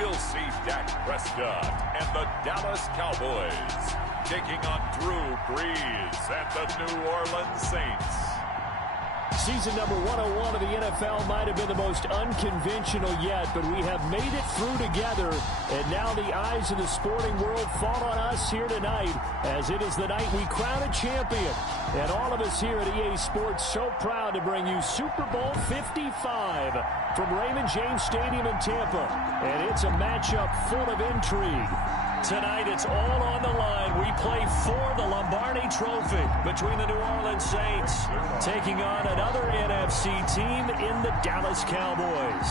we'll see Dak Prescott and the Dallas Cowboys taking on Drew Brees and the New Orleans Saints. Season number 101 of the NFL might have been the most unconventional yet, but we have made it through together, and now the eyes of the sporting world fall on us here tonight, as it is the night we crown a champion. And all of us here at EA Sports so proud to bring you Super Bowl 55 from Raymond James Stadium in Tampa, and it's a matchup full of intrigue. Tonight, it's all on the line. We play for the Lombardi Trophy between the New Orleans Saints taking on another NFC team in the Dallas Cowboys.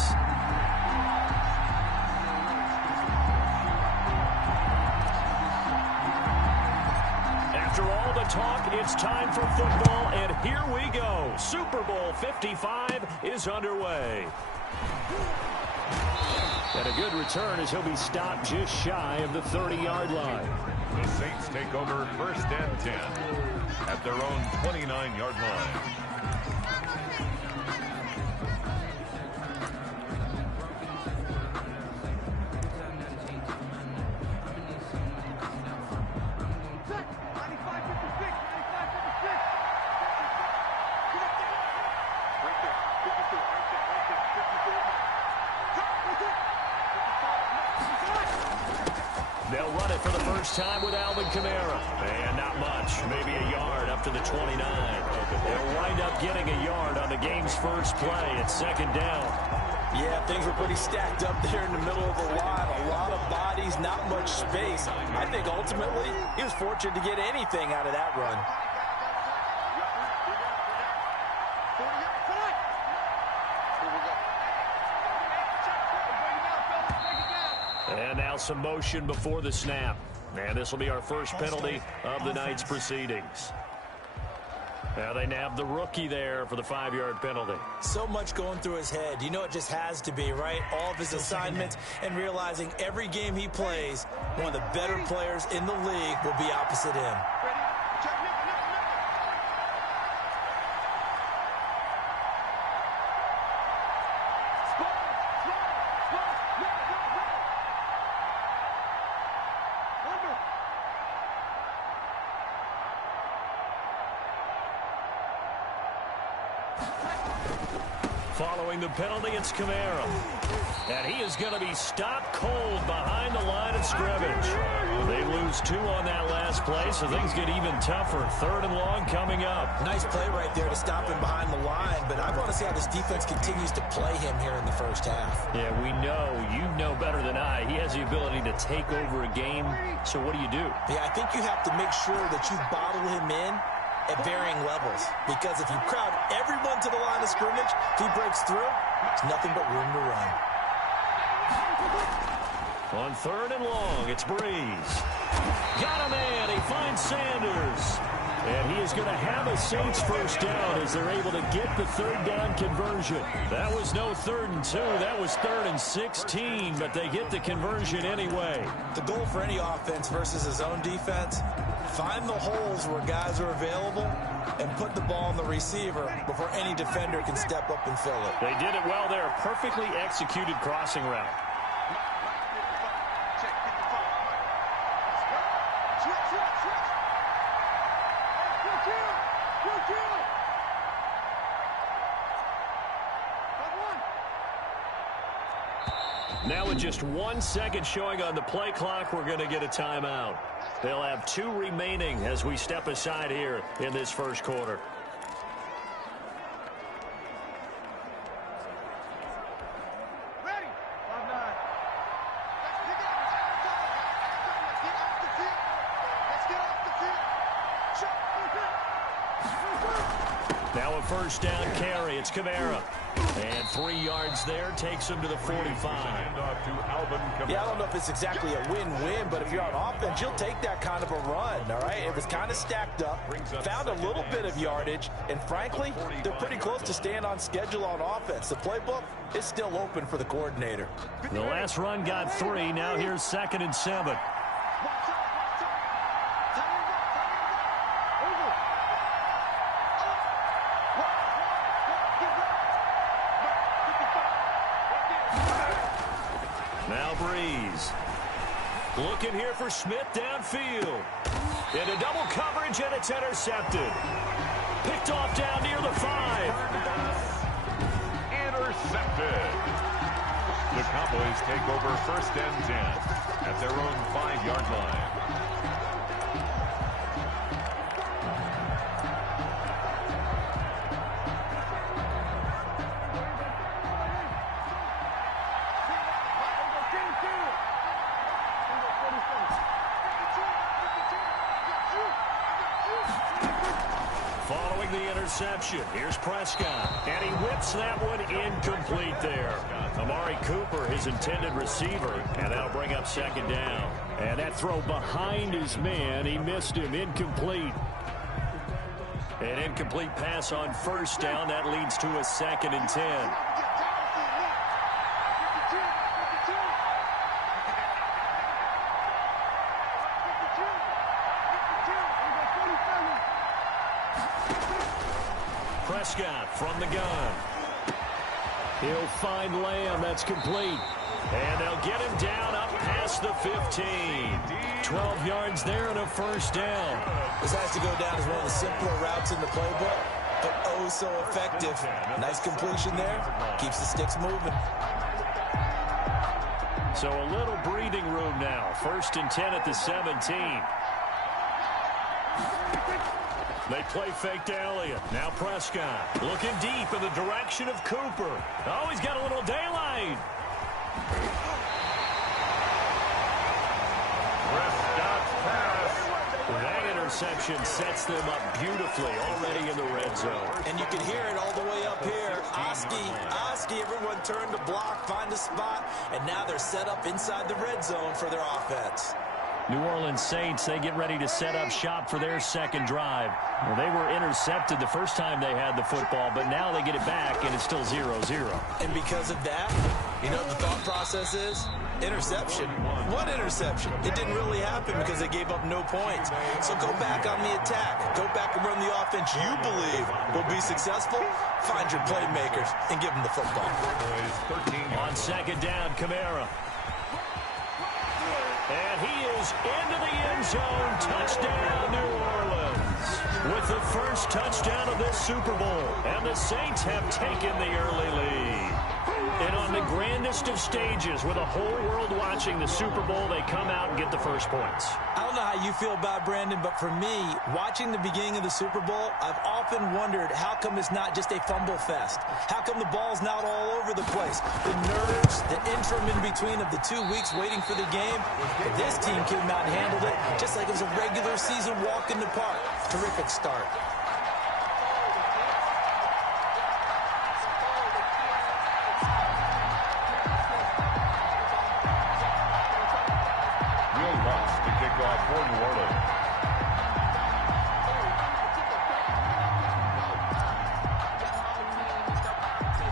After all the talk, it's time for football, and here we go. Super Bowl 55 is underway. And a good return as he'll be stopped just shy of the 30-yard line. The Saints take over 1st and 10 at their own 29-yard line. They'll run it for the first time with Alvin Kamara. And not much, maybe a yard up to the 29. They'll wind up getting a yard on the game's first play at 2nd down. Yeah, things were pretty stacked up there in the middle of the line. A lot of bodies, not much space. I think ultimately he was fortunate to get anything out of that run. And now some motion before the snap. And this will be our first penalty of the night's proceedings. Now they nab the rookie there for the 5-yard penalty. So much going through his head. You know it just has to be, right? All of his assignments and realizing every game he plays, one of the better players in the league will be opposite him. Following the penalty, it's Kamara. And he is going to be stopped cold behind the line of scrimmage. They lose 2 on that last play, so things get even tougher. 3rd and long coming up. Nice play right there to stop him behind the line, but I want to see how this defense continues to play him here in the first half. Yeah, we know. You know better than I. He has the ability to take over a game, so what do you do? Yeah, I think you have to make sure that you bottle him in at varying levels, because if you crowd everyone to the line of scrimmage, if he breaks through, there's nothing but room to run. On 3rd and long, it's Brees. Got a man. He finds Sanders. And he is going to have a Saints first down as they're able to get the 3rd down conversion. That was no 3rd and 2. That was 3rd and 16, but they get the conversion anyway. The goal for any offense versus his own defense, find the holes where guys are available and put the ball on the receiver before any defender can step up and fill it. They did it well there. Perfectly executed crossing route. Now with just 1 second showing on the play clock, we're going to get a timeout. They'll have 2 remaining as we step aside here in this first quarter. Now a first down carry. It's Kamara. And 3 yards there takes him to the 45. Yeah, I don't know if it's exactly a win-win, but if you're on offense, you'll take that kind of a run, all right? It was kind of stacked up, found a little bit of yardage, and frankly, they're pretty close to staying on schedule on offense. The playbook is still open for the coordinator. The last run got 3. Now here's 2nd and 7. Now Breeze. Looking here for Smith downfield. Into double coverage, and it's intercepted. Picked off down near the 5. Intercepted. The Cowboys take over 1st and 10 at their own 5-yard line. Following the interception, here's Prescott, and he whips that one incomplete there. Amari Cooper, his intended receiver, and that'll bring up 2nd down. And that throw behind his man, he missed him, incomplete. An incomplete pass on 1st down, that leads to a 2nd and 10. Prescott from the gun. He'll find Lamb. That's complete. And they'll get him down up past the 15. 12 yards there and a 1st down. This has to go down as one of the simpler routes in the playbook, but oh so effective. Nice completion there. Keeps the sticks moving. So a little breathing room now. 1st and 10 at the 17. They play fake to Elliott. Now Prescott looking deep in the direction of Cooper. Oh, he's got a little daylight. Prescott's pass. That interception sets them up beautifully already in the red zone. And you can hear it all the way up here. Oski, everyone turned to block, find a spot, and now they're set up inside the red zone for their offense. New Orleans Saints, they get ready to set up shop for their 2nd drive. Well, they were intercepted the first time they had the football, but now they get it back, and it's still 0-0. And because of that, you know what the thought process is? Interception. What interception? It didn't really happen because they gave up no points. So go back on the attack. Go back and run the offense you believe will be successful. Find your playmakers and give them the football. On 2nd down, Kamara. And he is into the end zone. Touchdown, New Orleans. With the first touchdown of this Super Bowl. And the Saints have taken the early lead. And on the grandest of stages, with the whole world watching the Super Bowl, they come out and get the first points. I don't know how you feel about it, Brandon, but for me, watching the beginning of the Super Bowl, I've often wondered how come it's not just a fumble fest? How come the ball's not all over the place? The nerves, the interim in between of the 2 weeks waiting for the game. But this team came out and handled it just like it was a regular season walk in the park. Terrific start. For New Orleans.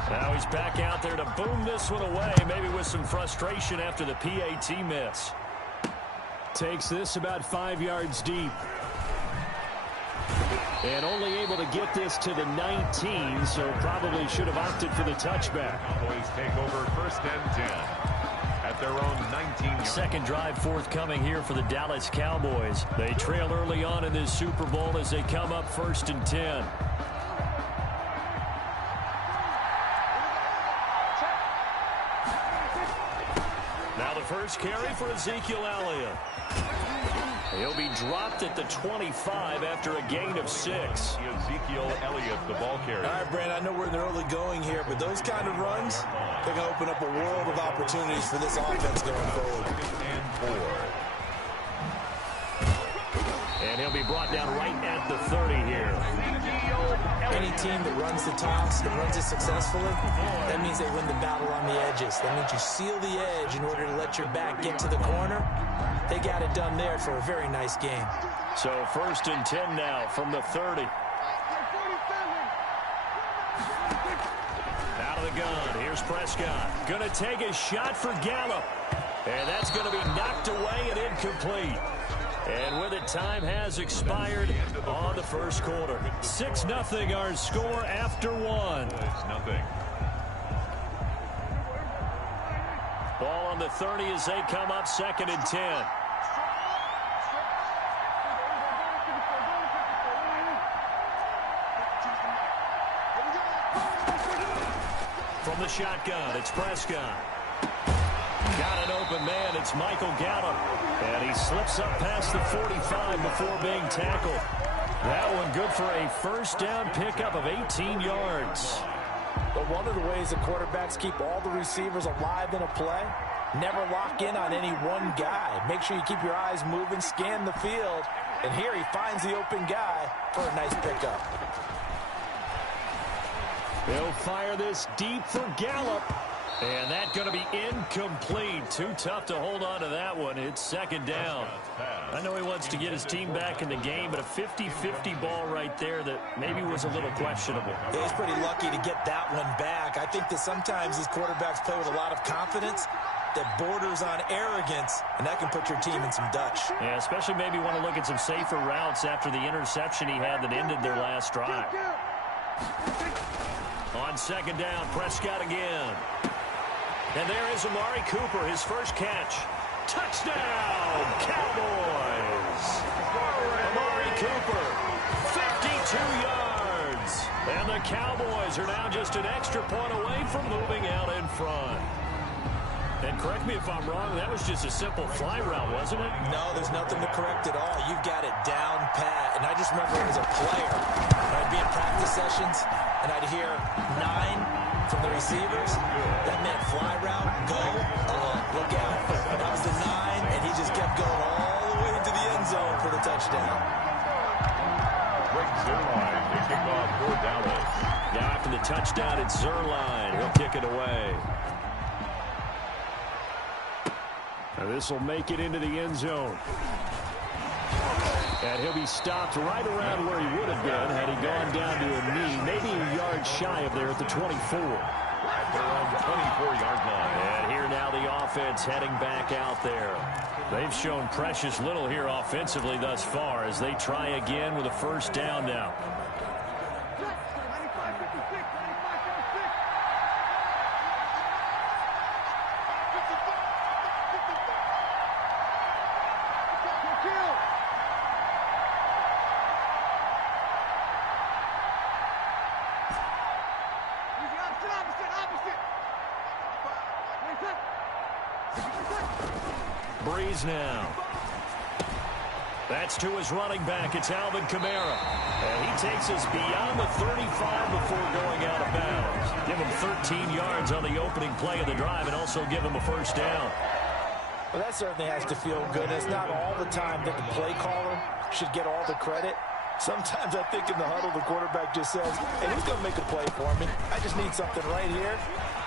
Now he's back out there to boom this one away, maybe with some frustration after the PAT miss. Takes this about 5 yards deep. And only able to get this to the 19, so probably should have opted for the touchback. Cowboys take over 1st and 10. At their own 19. 2nd drive forthcoming here for the Dallas Cowboys. They trail early on in this Super Bowl as they come up 1st and 10. Now the first carry for Ezekiel Elliott. He'll be dropped at the 25 after a gain of 6. Ezekiel Elliott, the ball carrier. All right, Brand, I know we're in the early going here, but those kind of runs, they're going to open up a world of opportunities for this offense going forward. And he'll be brought down right at the 30 here. Any team that runs the tops and runs it successfully, that means they win the battle on the edges. That means you seal the edge in order to let your back get to the corner. They got it done there for a very nice game. So 1st and 10 now from the 30. Out of the gun, here's Prescott. Going to take a shot for Gallup. And that's going to be knocked away and incomplete. And with it, time has expired on the first quarter. 6-0 our score after 1. 6-0. Ball on around the 30 as they come up 2nd and 10. From the shotgun, it's Prescott. Got an open man, it's Michael Gallup. And he slips up past the 45 before being tackled. That one good for a first down pickup of 18 yards. But one of the ways the quarterbacks keep all the receivers alive in a play, never lock in on any one guy. Make sure you keep your eyes moving, scan the field. And here he finds the open guy for a nice pickup. They'll fire this deep for Gallup. And that's going to be incomplete. Too tough to hold on to that one. It's 2nd down. I know he wants to get his team back in the game, but a 50-50 ball right there that maybe was a little questionable. Yeah, he's pretty lucky to get that one back. I think that sometimes these quarterbacks play with a lot of confidence that borders on arrogance, and that can put your team in some Dutch. Yeah, especially maybe want to look at some safer routes after the interception he had that ended their last drive. On 2nd down, Prescott again. And there is Amari Cooper, his first catch. Touchdown, Cowboys! Amari Cooper, 52 yards. And the Cowboys are now just an extra point away from moving out in front. And correct me if I'm wrong, that was just a simple fly route, wasn't it? No, there's nothing to correct at all. You've got it down pat. And I just remember as a player, I'd be in practice sessions, and I'd hear 9 from the receivers. That meant fly route, go, look out. That was the 9, and he just kept going all the way into the end zone for the touchdown. Great Zerline to kick off for Dallas. Now after the touchdown, it's Zerline. He'll kick it away. Now this will make it into the end zone. And he'll be stopped right around where he would have been had he gone down to a knee, maybe a yard shy of there at the 24. At their own 24-yard line. And here now the offense heading back out there. They've shown precious little here offensively thus far as they try again with a first down now. Breeze now. That's to his running back. It's Alvin Kamara. And he takes us beyond the 35 before going out of bounds. Give him 13 yards on the opening play of the drive and also give him a first down. Well, that certainly has to feel good. It's not all the time that the play caller should get all the credit. Sometimes I think in the huddle, the quarterback just says, hey, who's going to make a play for me? I just need something right here.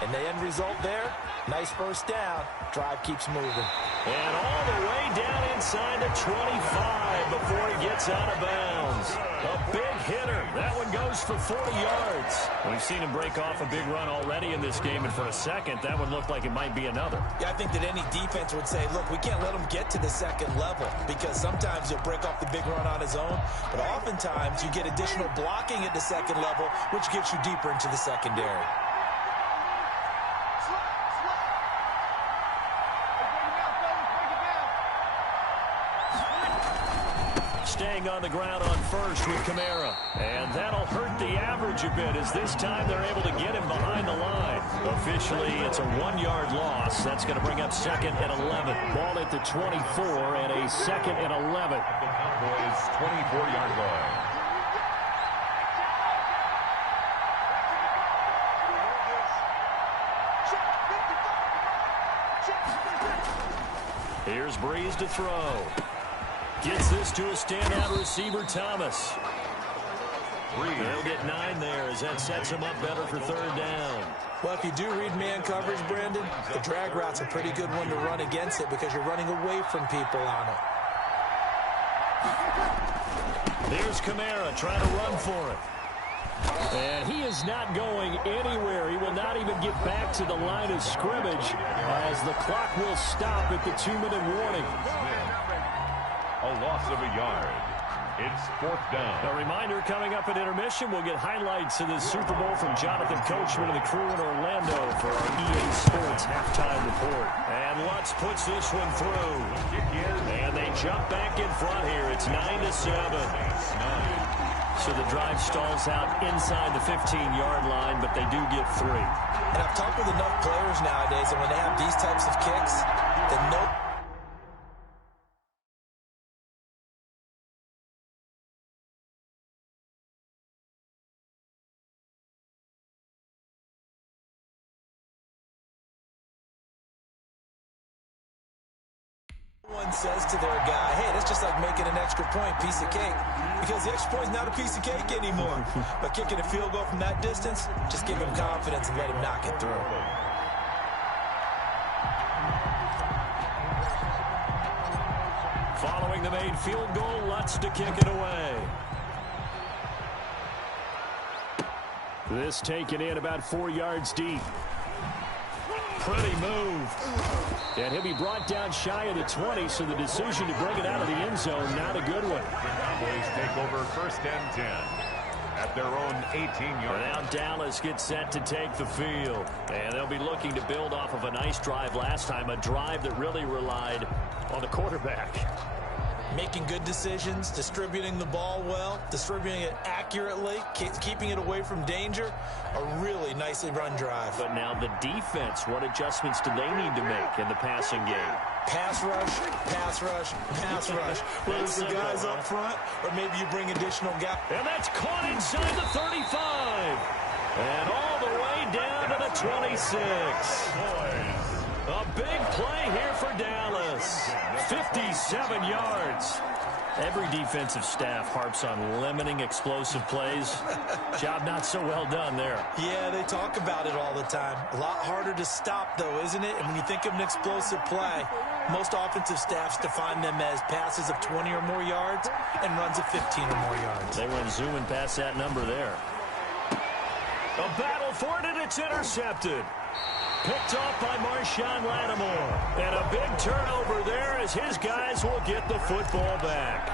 And the end result there, nice first down. Drive keeps moving. And all the way down inside the 25 before he gets out of bounds. A big hitter. That one goes for 40 yards. We've seen him break off a big run already in this game, and for a second, that one looked like it might be another. Yeah, I think that any defense would say, look, we can't let him get to the second level because sometimes he'll break off the big run on his own, but oftentimes you get additional blocking at the second level, which gets you deeper into the secondary. Staying on the ground on first with Kamara. And that'll hurt the average a bit as this time they're able to get him behind the line. Officially, it's a 1-yard loss. That's going to bring up 2nd and 11. Ball at the 24 and a 2nd and 11. Cowboys 24-yard line. Here's Breeze to throw. Gets this to a standout receiver, Thomas. They'll get 9 there as that sets him up better for 3rd down. Well, if you do read man coverage, Brandon, the drag route's a pretty good one to run against it because you're running away from people on it. There's Kamara trying to run for it. And he is not going anywhere. He will not even get back to the line of scrimmage as the clock will stop at the 2-minute warning. A loss of a yard. It's 4th down. A reminder, coming up at intermission, we'll get highlights of the Super Bowl from Jonathan Coachman and the crew in Orlando for our EA Sports halftime report. And Lutz puts this one through. And they jump back in front here. It's 9-7. So the drive stalls out inside the 15-yard line, but they do get 3. And I've talked with enough players nowadays, and when they have these types of kicks, then no. One says to their guy, hey, that's just like making an extra point, piece of cake. Because the extra point is not a piece of cake anymore. But kicking a field goal from that distance, just give him confidence and let him knock it through. Following the made field goal, Lutz to kick it away. This taken in about 4 yards deep. Pretty move. And he'll be brought down shy of the 20, so the decision to bring it out of the end zone, not a good one. The Cowboys take over 1st and 10 at their own 18-yard line. Now Dallas gets set to take the field. And they'll be looking to build off of a nice drive last time, a drive that really relied on the quarterback. Making good decisions, distributing the ball well, distributing it accurately, keeping it away from danger. A really nicely run drive. But now the defense, what adjustments do they need to make in the passing game? Pass rush, pass rush, pass rush. Whether it's the guys up front or maybe you bring additional guys. And that's caught inside the 35. And all the way down to the 26. A big play here for Dallas. 57 yards. Every defensive staff harps on limiting explosive plays. Job not so well done there. Yeah, they talk about it all the time. A lot harder to stop, though, isn't it? And when you think of an explosive play, most offensive staffs define them as passes of 20 or more yards and runs of 15 or more yards. They went zooming past that number there. A battle for it, and it's intercepted. Picked off by Marshawn Lattimore. And a big turnover there as his guys will get the football back.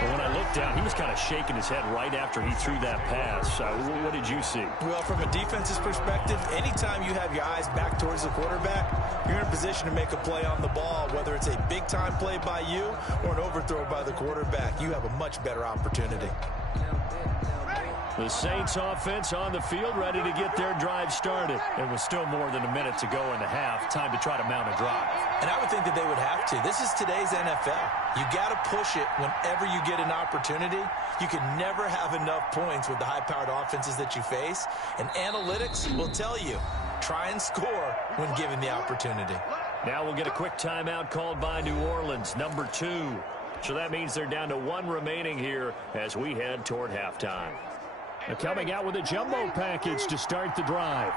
When I looked down, he was kind of shaking his head right after he threw that pass. What did you see? Well, from a defense's perspective, anytime you have your eyes back towards the quarterback, you're in a position to make a play on the ball, whether it's a big-time play by you or an overthrow by the quarterback. You have a much better opportunity. The Saints offense on the field, ready to get their drive started. And with still more than a minute to go in the half, time to try to mount a drive. And I would think that they would have to. This is today's NFL. You got to push it whenever you get an opportunity. You can never have enough points with the high-powered offenses that you face. And analytics will tell you, try and score when given the opportunity. Now we'll get a quick timeout called by New Orleans, number 2. So that means they're down to 1 remaining here as we head toward halftime. They're coming out with a jumbo package to start the drive.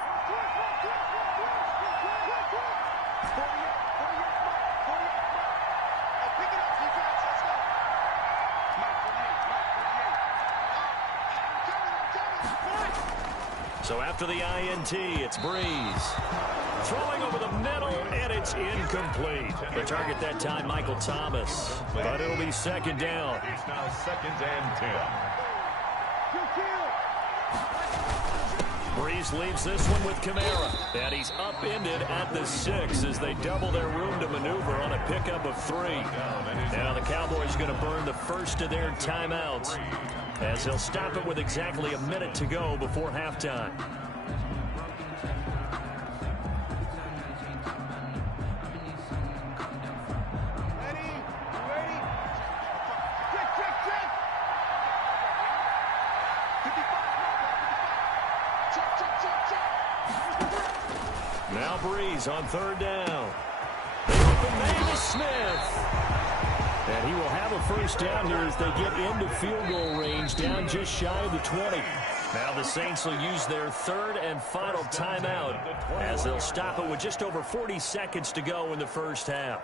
So after the INT, it's Breeze. Throwing over the middle, and it's incomplete. The target that time, Michael Thomas. But it'll be 2nd down. It's now 2nd and 10. Breeze leaves this one with Kamara. And he's upended at the 6 as they double their room to maneuver on a pickup of 3. Now the Cowboys going to burn the first of their timeouts as they'll stop it with exactly a minute to go before halftime. Now Breeze on 3rd down. They open Mavis Smith. And he will have a first down here as they get into field goal range, down just shy of the 20. Now the Saints will use their 3rd and final timeout as they'll stop it with just over 40 seconds to go in the first half.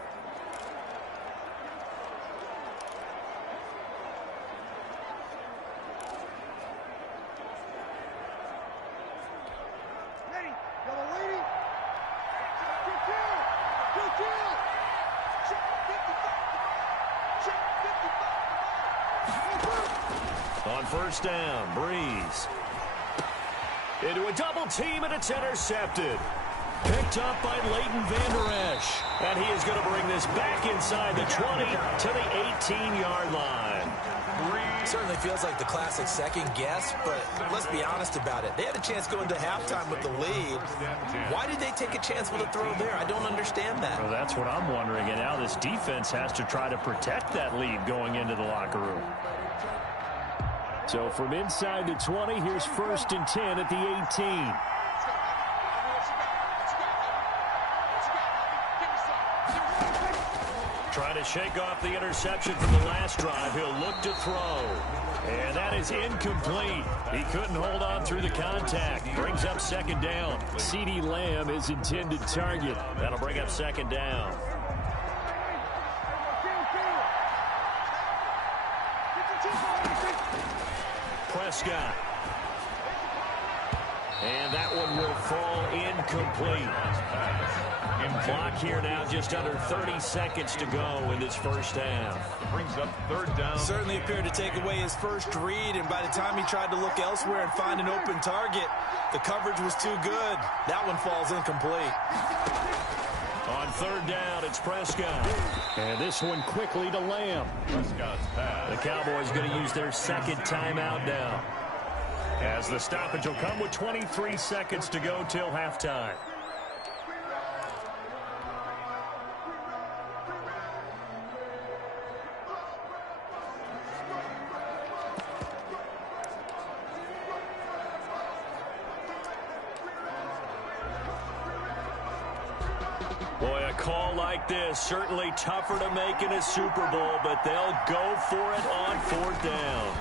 On first down, Breeze. Into a double team, and it's intercepted. Picked up by Leighton Vander Esch. And he is going to bring this back inside the 20 to the 18-yard line. Certainly feels like the classic second guess, but let's be honest about it. They had a chance going to halftime with the lead. Why did they take a chance with a throw there? I don't understand that. Well, that's what I'm wondering. And now this defense has to try to protect that lead going into the locker room. So from inside the 20, here's 1st and 10 at the 18. Trying to shake off the interception from the last drive. He'll look to throw. And that is incomplete. He couldn't hold on through the contact. Brings up 2nd down. CeeDee Lamb is intended target. That'll bring up 2nd down. Prescott. And that one will fall incomplete. Clock here now, just under 30 seconds to go in this first half. Brings up 3rd down. Certainly appeared to take away his first read, and by the time he tried to look elsewhere and find an open target, the coverage was too good. That one falls incomplete. On 3rd down, it's Prescott. And this one quickly to Lamb. Prescott's pass. The Cowboys going to use their 2nd timeout now, as the stoppage will come with 23 seconds to go till halftime. Boy, a call like this, certainly tougher to make in a Super Bowl, but they'll go for it on 4th down.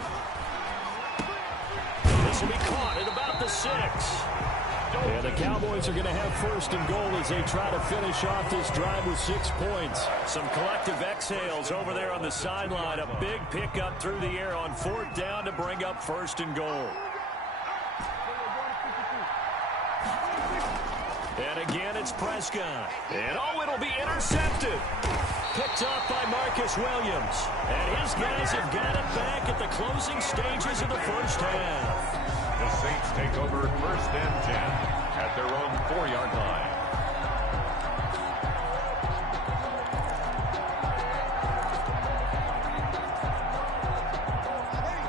This will be caught at about the 6. And the Cowboys are going to have 1st and goal as they try to finish off this drive with 6 points. Some collective exhales over there on the sideline. A big pickup through the air on 4th down to bring up 1st and goal. And again, it's Prescott. And, oh, it'll be intercepted. Picked up by Marcus Williams. And his guys have got it back at the closing stages of the first half. The Saints take over 1st and 10 at their own 4-yard line.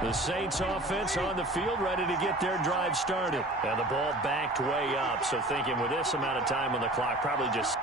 The Saints offense on the field, ready to get their drive started. And the ball backed way up, so thinking with this amount of time on the clock, probably just...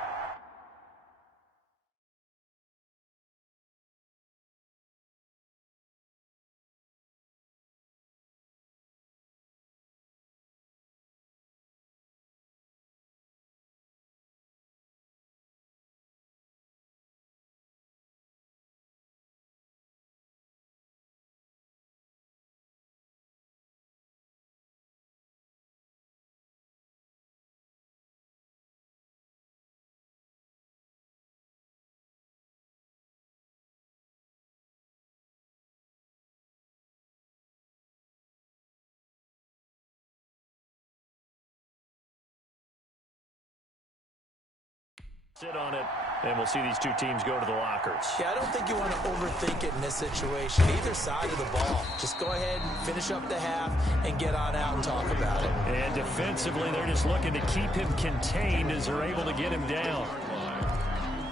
sit on it, and we'll see these two teams go to the lockers. Yeah, I don't think you want to overthink it in this situation. Either side of the ball. Just go ahead and finish up the half and get on out and talk about it. And defensively, they're just looking to keep him contained as they're able to get him down.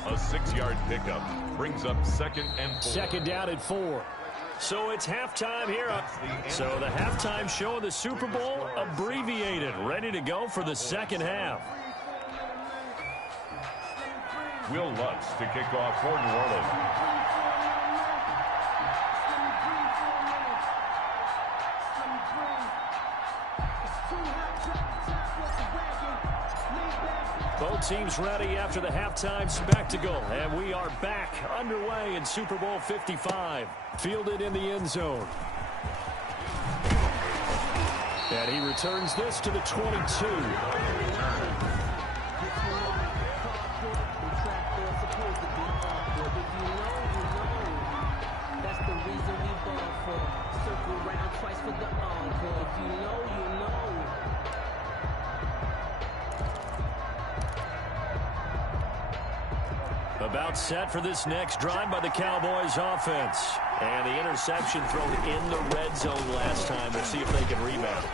A 6-yard pickup brings up 2nd and 4. 2nd down at 4. So it's halftime here. So the halftime show of the Super Bowl abbreviated, ready to go for the second half. Will Lutz to kick off for New Orleans. Both teams ready after the halftime spectacle, and we are back underway in Super Bowl 55. Fielded in the end zone. And he returns this to the 22. About set for this next drive by the Cowboys offense. And the interception thrown in the red zone last time. We'll see if they can rebound.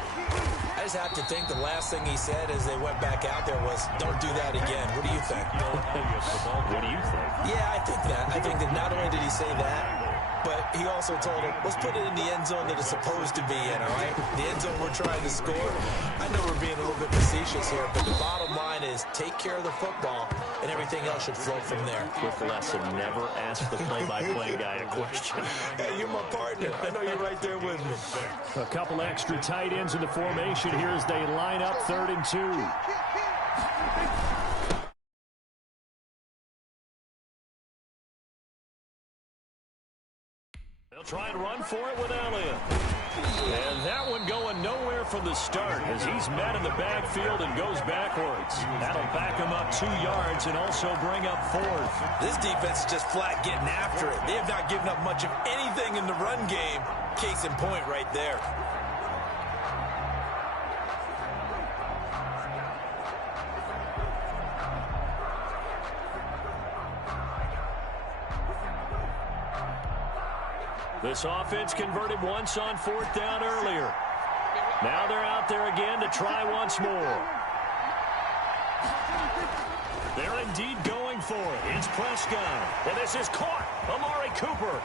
I just have to think the last thing he said as they went back out there was, don't do that again. What do you think? What do you think? Yeah, I think that. I think that not only did he say that, but he also told him, let's put it in the end zone that it's supposed to be in, all right? The end zone we're trying to score. I know we're being a little bit facetious here, but the bottom line is take care of the football, and everything else should flow from there. Quick lesson, never ask the play-by-play guy a question. Hey, you're my partner. I know you're right there with me. A couple extra tight ends in the formation here as they line up 3rd and 2. They'll try and run for it with Elliott. And that one going nowhere from the start as he's met in the backfield and goes backwards. That'll back him up 2 yards and also bring up 4th. This defense is just flat getting after it. They have not given up much of anything in the run game. Case in point right there. This offense converted once on 4th down earlier. Now they're out there again to try once more. They're indeed going for it. It's Prescott. And this is caught. Amari Cooper.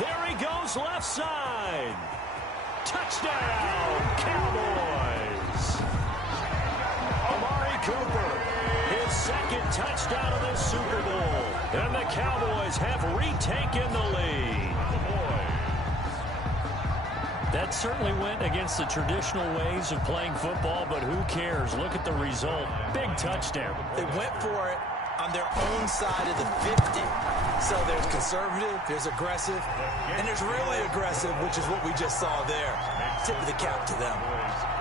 There he goes left side. Touchdown, Cowboys. Amari Cooper. His 2nd touchdown of this Super Bowl. And the Cowboys have retaken the lead. That certainly went against the traditional ways of playing football, but who cares? Look at the result. Big touchdown. They went for it on their own side of the 50. So there's conservative, there's aggressive, and there's really aggressive, which is what we just saw there. Tip of the cap to them.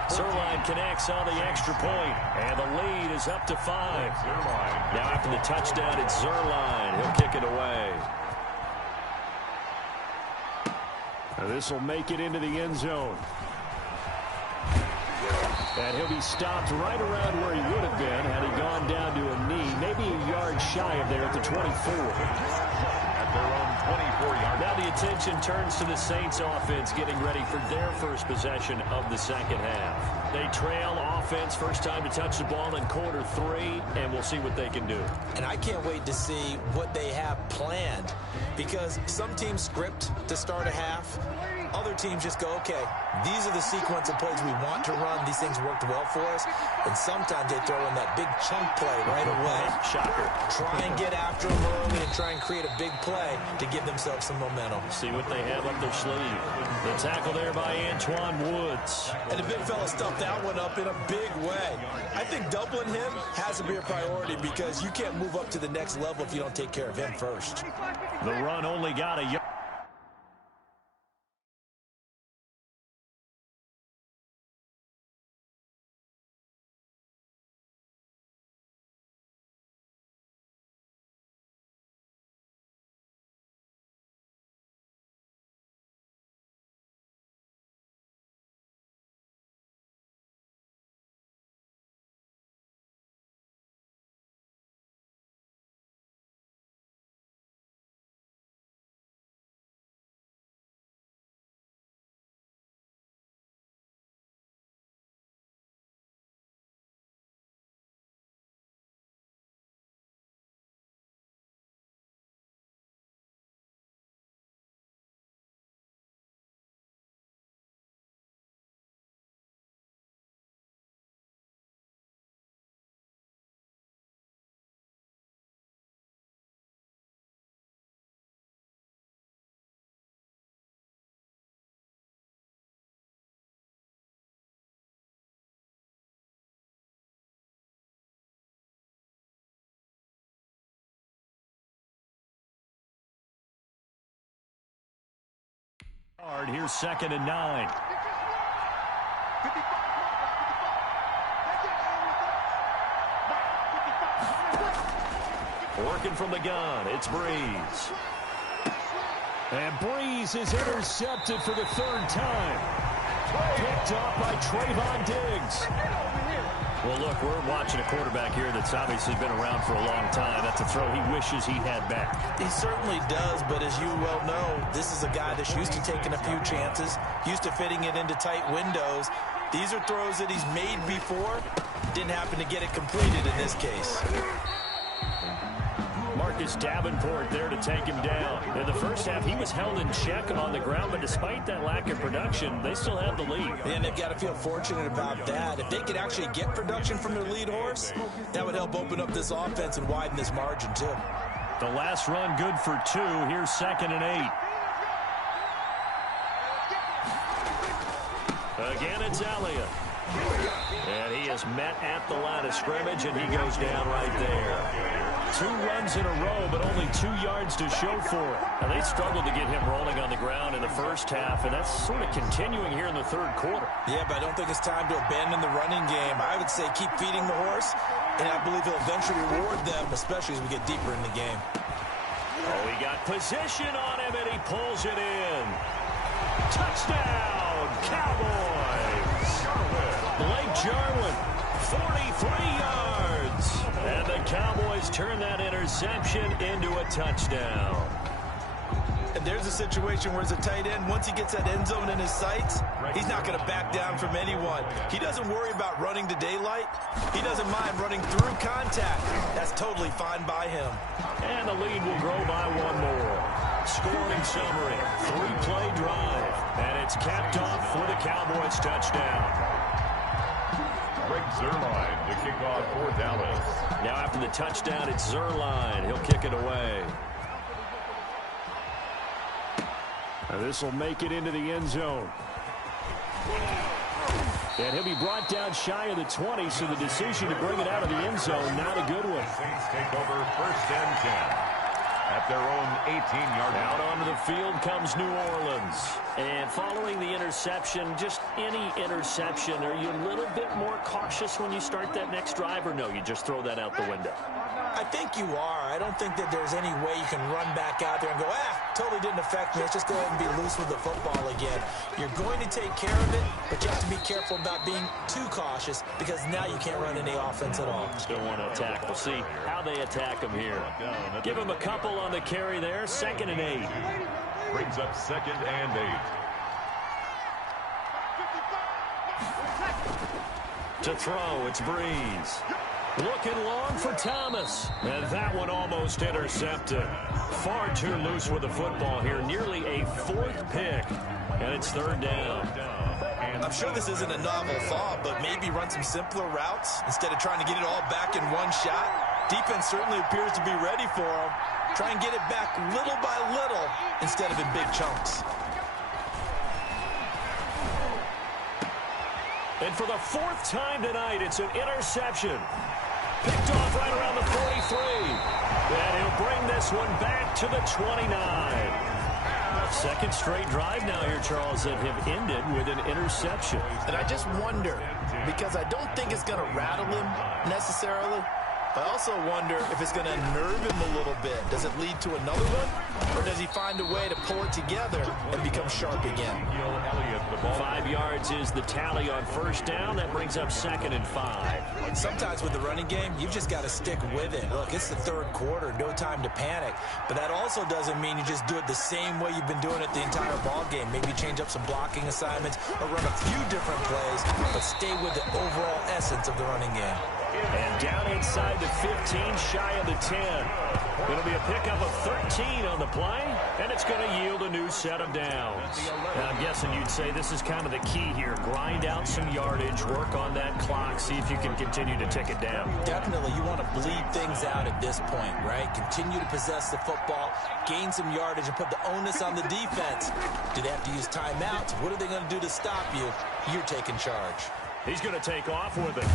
Zerline connects on the extra point, and the lead is up to 5. Now after the touchdown, it's Zerline. He'll kick it away. This will make it into the end zone. And he'll be stopped right around where he would have been had he gone down to a knee, maybe a yard shy of there at the 24. At their own 24-yard. Now the attention turns to the Saints offense getting ready for their first possession of the second half. They trail offense, first time to touch the ball in quarter 3, and we'll see what they can do. And I can't wait to see what they have planned, because some teams script to start a half. Other teams just go, okay, these are the sequence of plays we want to run. These things worked well for us. And sometimes they throw in that big chunk play right away. Shocker. Try and get after them early and try and create a big play to give themselves some momentum. See what they have up their sleeve. The tackle there by Antoine Woods. And the big fella stuffed that one up in a big way. I think doubling him has to be a priority because you can't move up to the next level if you don't take care of him first. The run only got a yard. Here's 2nd and 9. Working from the gun, it's Breeze. And Breeze is intercepted for the 3rd time. Picked up by Trayvon Diggs. Well, look, we're watching a quarterback here that's obviously been around for a long time. That's a throw he wishes he had back. He certainly does, but as you well know, this is a guy that's used to taking a few chances, used to fitting it into tight windows. These are throws that he's made before. Didn't happen to get it completed in this case. Marcus Davenport there to take him down. In the first half, he was held in check on the ground, but despite that lack of production, they still have the lead. And they've got to feel fortunate about that. If they could actually get production from their lead horse, that would help open up this offense and widen this margin, too. The last run good for 2. Here's 2nd and 8. Again, it's Elliott. And he is met at the line of scrimmage, and he goes down right there. 2 runs in a row, but only 2 yards to show for it. Now, they struggled to get him rolling on the ground in the first half, and that's sort of continuing here in the third quarter. Yeah, but I don't think it's time to abandon the running game. I would say keep feeding the horse, and I believe he'll eventually reward them, especially as we get deeper in the game. Oh, he got position on him, and he pulls it in. Touchdown, Cowboys! Blake Jarwin, 43 yards. And the Cowboys turn that interception into a touchdown. And there's a situation where as a tight end, once he gets that end zone in his sights, he's not going to back down from anyone. He doesn't worry about running to daylight. He doesn't mind running through contact. That's totally fine by him. And the lead will grow by 1 more. Scoring summary, 3-play drive. And it's capped off with a Cowboys touchdown. Greg Zuerlein to kick off for Dallas. Now after the touchdown, it's Zuerlein. He'll kick it away. This will make it into the end zone. And he'll be brought down shy of the 20, so the decision to bring it out of the end zone, not a good one. Saints take over 1st and 10. At their own 18-yard line. Out onto the field comes New Orleans. And following the interception, just any interception, are you a little bit more cautious when you start that next drive, or no, you just throw that out the window? I think you are. I don't think that there's any way you can run back out there and go, totally didn't affect me. Let's just go ahead and be loose with the football again. You're going to take care of it, but you have to be careful about being too cautious because now you can't run any offense at all. Still want to attack. We'll see how they attack him here. Give him a couple on the carry there. 2nd and 8. Brings up 2nd and 8. To throw, it's Breeze. Looking long for Thomas. And that one almost intercepted. Far too loose with the football here. Nearly a 4th pick. And it's 3rd down. I'm sure this isn't a novel thought, but maybe run some simpler routes instead of trying to get it all back in one shot. Defense certainly appears to be ready for him. Try and get it back little by little instead of in big chunks. And for the 4th time tonight, it's an interception. Picked off right around the 43. And he'll bring this one back to the 29. 2nd straight drive now here, Charles, that have ended with an interception. And I just wonder, because I don't think it's going to rattle him necessarily. I also wonder if it's going to nerve him a little bit. Does it lead to another one? Or does he find a way to pull it together and become sharp again? 5 yards is the tally on 1st down. That brings up 2nd and 5. Sometimes with the running game, you've just got to stick with it. Look, it's the 3rd quarter. No time to panic. But that also doesn't mean you just do it the same way you've been doing it the entire ball game. Maybe change up some blocking assignments or run a few different plays, but stay with the overall essence of the running game. And down inside the 15, shy of the 10. It'll be a pickup of 13 on the play, and it's going to yield a new set of downs. And I'm guessing you'd say this is kind of the key here. Grind out some yardage, work on that clock, see if you can continue to tick it down. Definitely, you want to bleed things out at this point, right? Continue to possess the football, gain some yardage, and put the onus on the defense. Do they have to use timeouts? What are they going to do to stop you? You're taking charge. He's going to take off with it.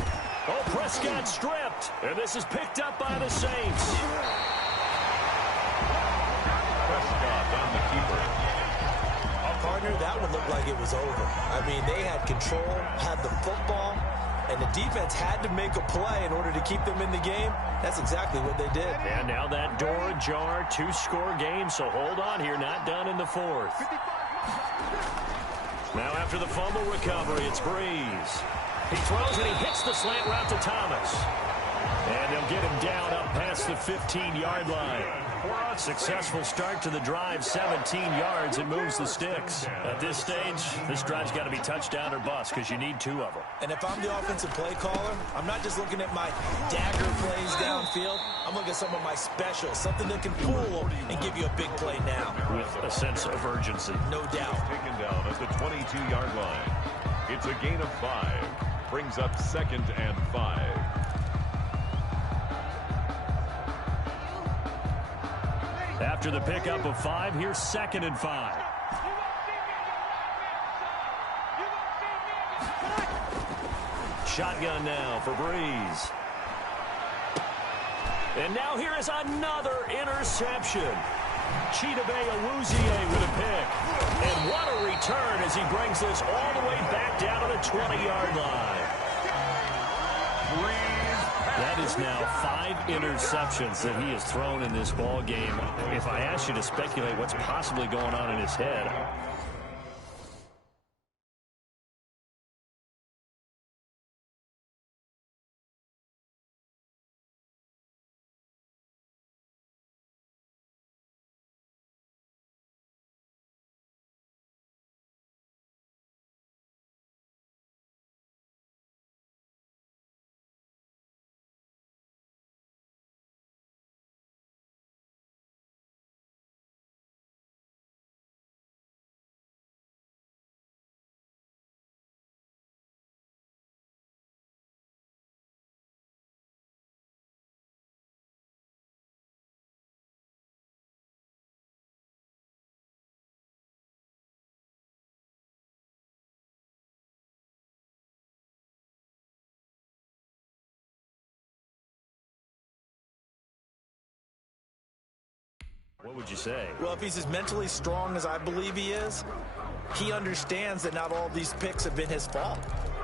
Oh, Prescott stripped, and this is picked up by the Saints. Prescott on the keeper. Partner, that one looked like it was over. I mean, they had control, had the football, and the defense had to make a play in order to keep them in the game. That's exactly what they did. And now that door ajar, 2-score game, so hold on here, not done in the 4th. Now after the fumble recovery, it's Breeze. He throws and he hits the slant route to Thomas. And they'll get him down up past the 15-yard line. Successful start to the drive, 17 yards, and moves the sticks. At this stage, this drive's got to be touchdown or bust because you need 2 of them. And if I'm the offensive play caller, I'm not just looking at my dagger plays downfield. I'm looking at some of my specials, something that can fool and give you a big play now. With a sense of urgency. No doubt. Taken down at the 22-yard line. It's a gain of 5. Brings up 2nd and 5. After the pickup of 5, here's 2nd and 5. Shotgun now for Breeze. And now here is another interception. Chidobe Awuzie with a pick. And what a return as he brings this all the way back down to the 20-yard line. That is now 5 interceptions that he has thrown in this ball game. If I ask you to speculate what's possibly going on in his head, what would you say? Well, if he's as mentally strong as I believe he is, he understands that not all these picks have been his fault.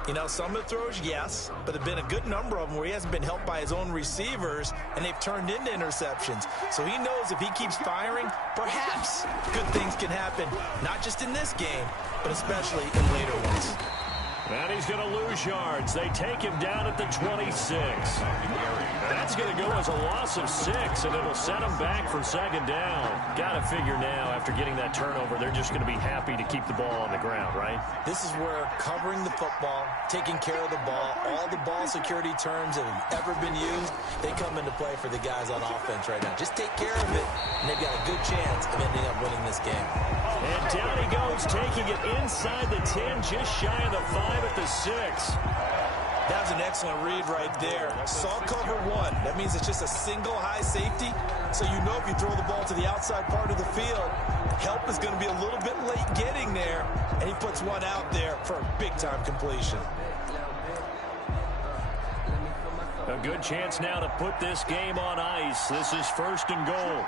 You know, some of the throws, yes, but there have been a good number of them where he hasn't been helped by his own receivers, and they've turned into interceptions. So he knows if he keeps firing, perhaps good things can happen, not just in this game, but especially in later ones. And he's going to lose yards. They take him down at the 26. That's going to go as a loss of 6, and it'll set him back for 2nd down. Got to figure now, after getting that turnover, they're just going to be happy to keep the ball on the ground, right? This is where covering the football, taking care of the ball, all the ball security terms that have ever been used, they come into play for the guys on offense right now. Just take care of it, and they've got a good chance of ending up winning this game. And down he goes, taking it inside the 10, just shy of the 5 at the 6. That was an excellent read right there. Saw cover 1. That means it's just a single high safety. So you know if you throw the ball to the outside part of the field, help is going to be a little bit late getting there. And he puts one out there for a big-time completion. A good chance now to put this game on ice. This is 1st and goal.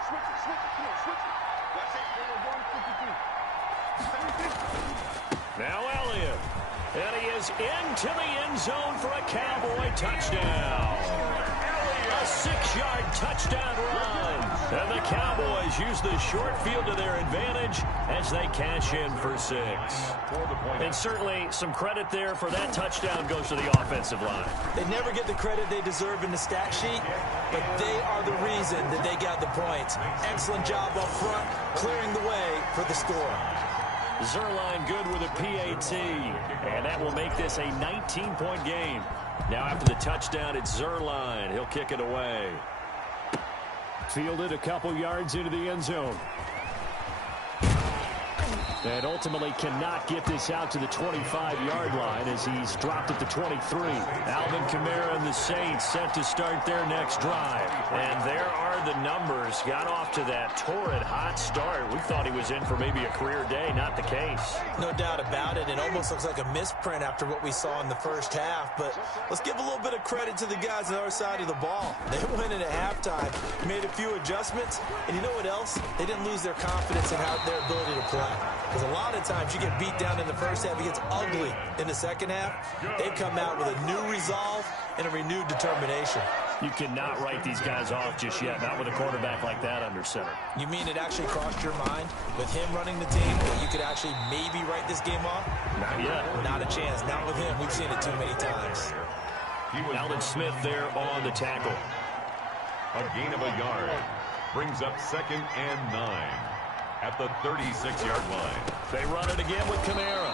Now Elliott. And he is into the end zone for a Cowboy touchdown. A 6-yard touchdown run. And the Cowboys use the short field to their advantage as they cash in for 6. And certainly some credit there for that touchdown goes to the offensive line. They never get the credit they deserve in the stat sheet, but they are the reason that they got the points. Excellent job up front, clearing the way for the score. Zuerlein good with a PAT, and that will make this a 19-point game. Now after the touchdown, it's Zuerlein. He'll kick it away. Fielded a couple yards into the end zone. And ultimately cannot get this out to the 25-yard line as he's dropped at the 23. Alvin Kamara and the Saints set to start their next drive. And there are the numbers. Got off to that torrid hot start. We thought he was in for maybe a career day. Not the case. No doubt about it. It almost looks like a misprint after what we saw in the first half. But let's give a little bit of credit to the guys on our side of the ball. They went in at halftime, made a few adjustments. And you know what else? They didn't lose their confidence in their ability to play. Because a lot of times you get beat down in the first half, it gets ugly in the second half. They've come out with a new resolve and a renewed determination. You cannot write these guys off just yet, not with a quarterback like that under center. You mean it actually crossed your mind with him running the team that you could actually maybe write this game off? Not yet. Not a chance. Not with him. We've seen it too many times. Alden Smith there on the tackle. A gain of a yard. Brings up 2nd and 9 at the 36-yard line. They run it again with Kamara.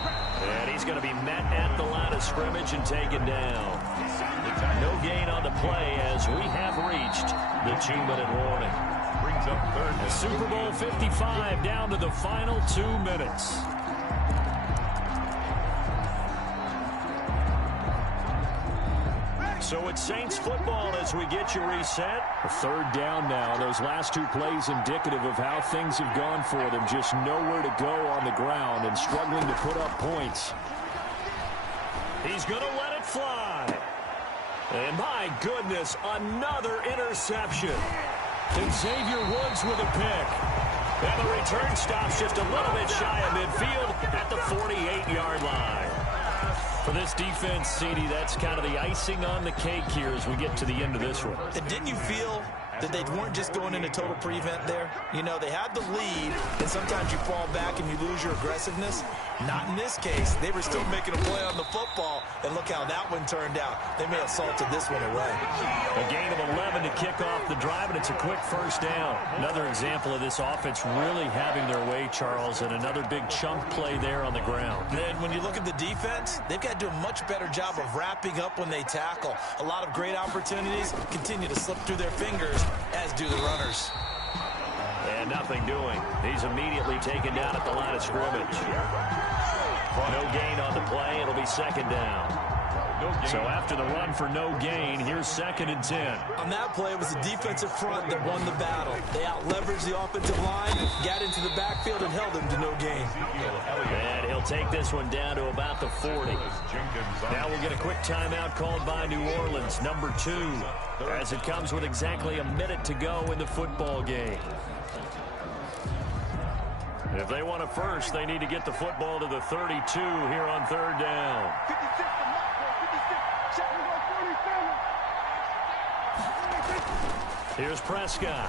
And he's going to be met at the line of scrimmage and taken down. No gain on the play as we have reached the 2-minute warning. Brings up 3rd and Super Bowl 55 down to the final 2 minutes. So it's Saints football as we get you reset. A 3rd down now. Those last 2 plays indicative of how things have gone for them. Just nowhere to go on the ground and struggling to put up points. He's going to let it fly. And my goodness, another interception. Xavier Woods with a pick. And the return stops just a little bit shy of midfield at the 48-yard line. For this defense, CD, that's kind of the icing on the cake here as we get to the end of this one. And didn't you feel that they weren't just going into total prevent there? You know, they had the lead, and sometimes you fall back and you lose your aggressiveness. Not in this case. They were still making a play on the football, and look how that one turned out. They may have salted this one away. A gain of 11 to kick off the drive, and it's a quick 1st down. Another example of this offense really having their way, Charles, and another big chunk play there on the ground. Then when you look at the defense, they've got to do a much better job of wrapping up when they tackle. A lot of great opportunities continue to slip through their fingers, as do the runners. And nothing doing. He's immediately taken down at the line of scrimmage. No gain on the play. It'll be 2nd down. So after the run for no gain, here's 2nd and 10. On that play, it was the defensive front that won the battle. They out-leveraged the offensive line, got into the backfield, and held them to no gain. And he'll take this one down to about the 40. Now we'll get a quick timeout called by New Orleans, number 2, as it comes with exactly a minute to go in the football game. If they want a first, they need to get the football to the 32 here on 3rd down. Here's Prescott.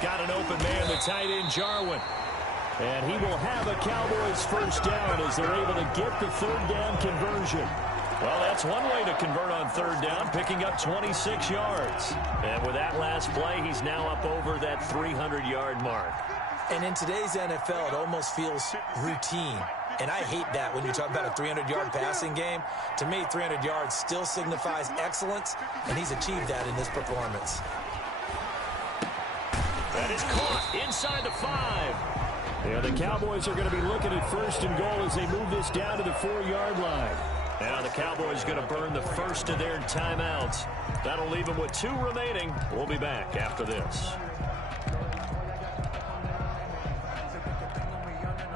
Got an open man, the tight end Jarwin. And he will have a Cowboys 1st down as they're able to get the 3rd down conversion. Well, that's one way to convert on 3rd down, picking up 26 yards. And with that last play, he's now up over that 300-yard mark. And in today's NFL, it almost feels routine. And I hate that when you talk about a 300-yard passing game. To me, 300 yards still signifies excellence, and he's achieved that in this performance. That is caught inside the 5. Yeah, the Cowboys are going to be looking at 1st and goal as they move this down to the 4-yard line. Now the Cowboys going to burn the first of their timeouts. That'll leave them with 2 remaining. We'll be back after this.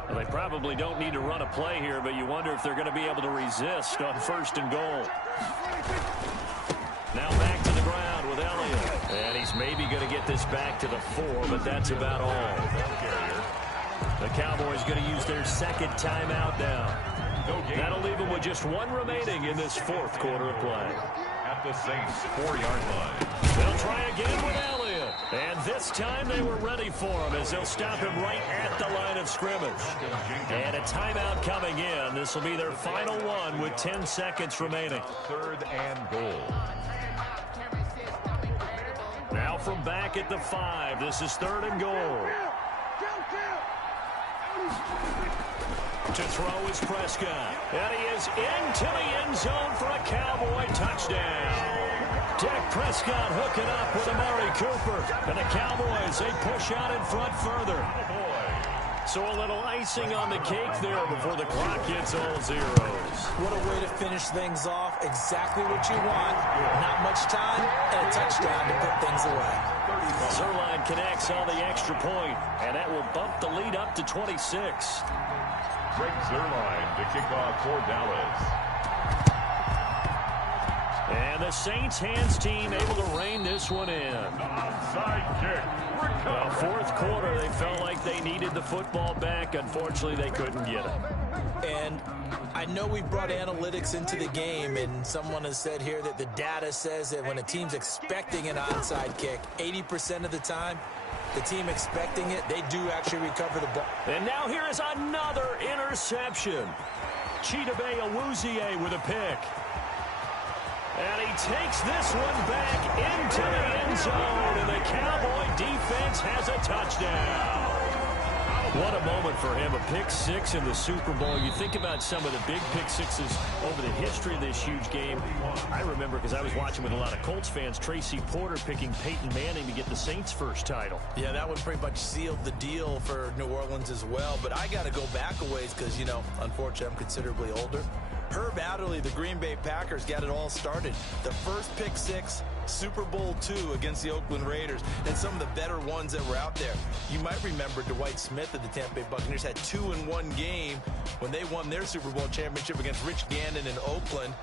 Well, they probably don't need to run a play here, but you wonder if they're going to be able to resist on 1st and goal. Now back to the ground with Elliott. And he's maybe going to get this back to the 4, but that's about all. The Cowboys going to use their 2nd timeout now. That'll leave them with just 1 remaining in this 4th quarter of play. At the Saints 4-yard line. They'll try again with Elliott. And this time they were ready for him as they'll stop him right at the line of scrimmage. And a timeout coming in. This will be their final one with 10 seconds remaining. 3rd and goal. Now from back at the 5. This is 3rd and goal. To throw is Prescott. And he is into the end zone for a Cowboy touchdown. Dak Prescott hooking up with Amari Cooper. And the Cowboys, they push out in front further. So a little icing on the cake there before the clock hits all zeros. What a way to finish things off. Exactly what you want. Not much time and a touchdown to put things away. Zerline connects on the extra point, and that will bump the lead up to 26. Greg Zerline to kick off for Dallas. And the Saints hands team able to rein this one in. Onside kick. Well, 4th quarter, they felt like they needed the football back. Unfortunately, they couldn't get it. And I I know we brought analytics into the game, and someone has said here that the data says that when a team's expecting an onside kick, 80% of the time, the team expecting it, they do actually recover the ball. And now here is another interception. Chidobe Awuzie with a pick. And he takes this one back into the end zone, and the Cowboy defense has a touchdown. What a moment for him, a pick six in the Super Bowl. You think about some of the big pick sixes over the history of this huge game. I remember, because I was watching with a lot of Colts fans, Tracy Porter picking Peyton Manning to get the Saints' first title. Yeah, that one pretty much sealed the deal for New Orleans as well. But I got to go back a ways because, you know, unfortunately I'm considerably older. Herb Adderley, the Green Bay Packers, got it all started. The first pick six, Super Bowl II against the Oakland Raiders, and some of the better ones that were out there. You might remember Dwight Smith of the Tampa Bay Buccaneers had 2 in one game when they won their Super Bowl championship against Rich Gannon in Oakland.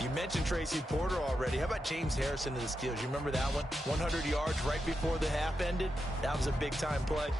You mentioned Tracy Porter already. How about James Harrison of the Steelers? You remember that one? 100 yards right before the half ended? That was a big-time play.